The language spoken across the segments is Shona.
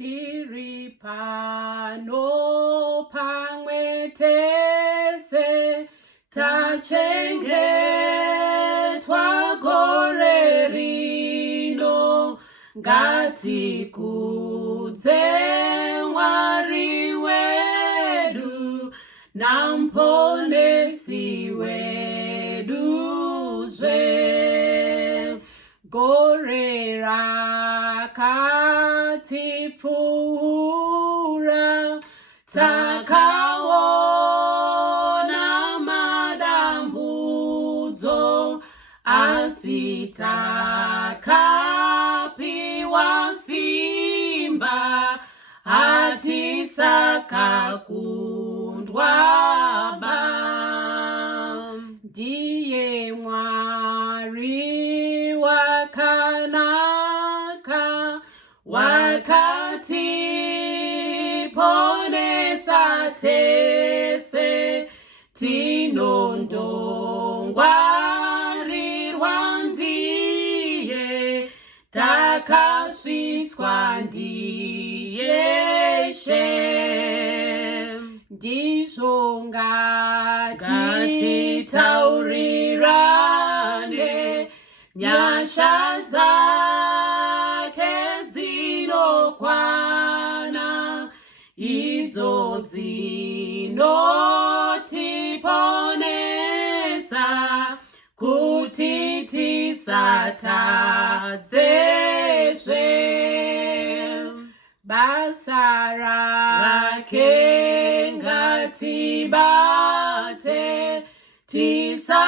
tiri pano pamwe tese tachengetwa gore rino ngatikudze Mwari wedu naMponesi weduzve gore rakatipfuura takaona madambudzo asi takapiwa simba hatisakakundwaba ndiye Mwari wakanaka wakatiponesa tese tinondongwarirwa ndiye takasvitswa ndiyeshe ndizvo ngatitaurirane nyasha dzake dzinokwana idzo dzinotiponesa kuti tisatadzezve basa rake ngatibate tisanetse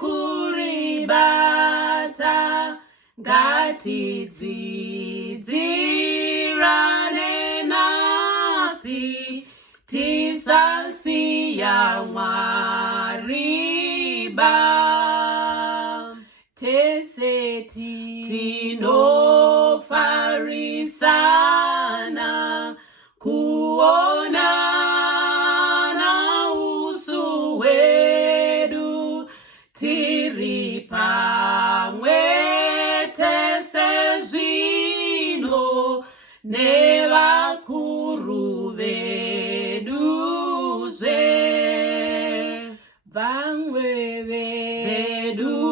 kuribata ngatidzidzirane nasi tisasiya Mwariba tese tinofarisana kuonana usu wedu tiri pamwe tese zvino nevakuru veduzve vamwe vedu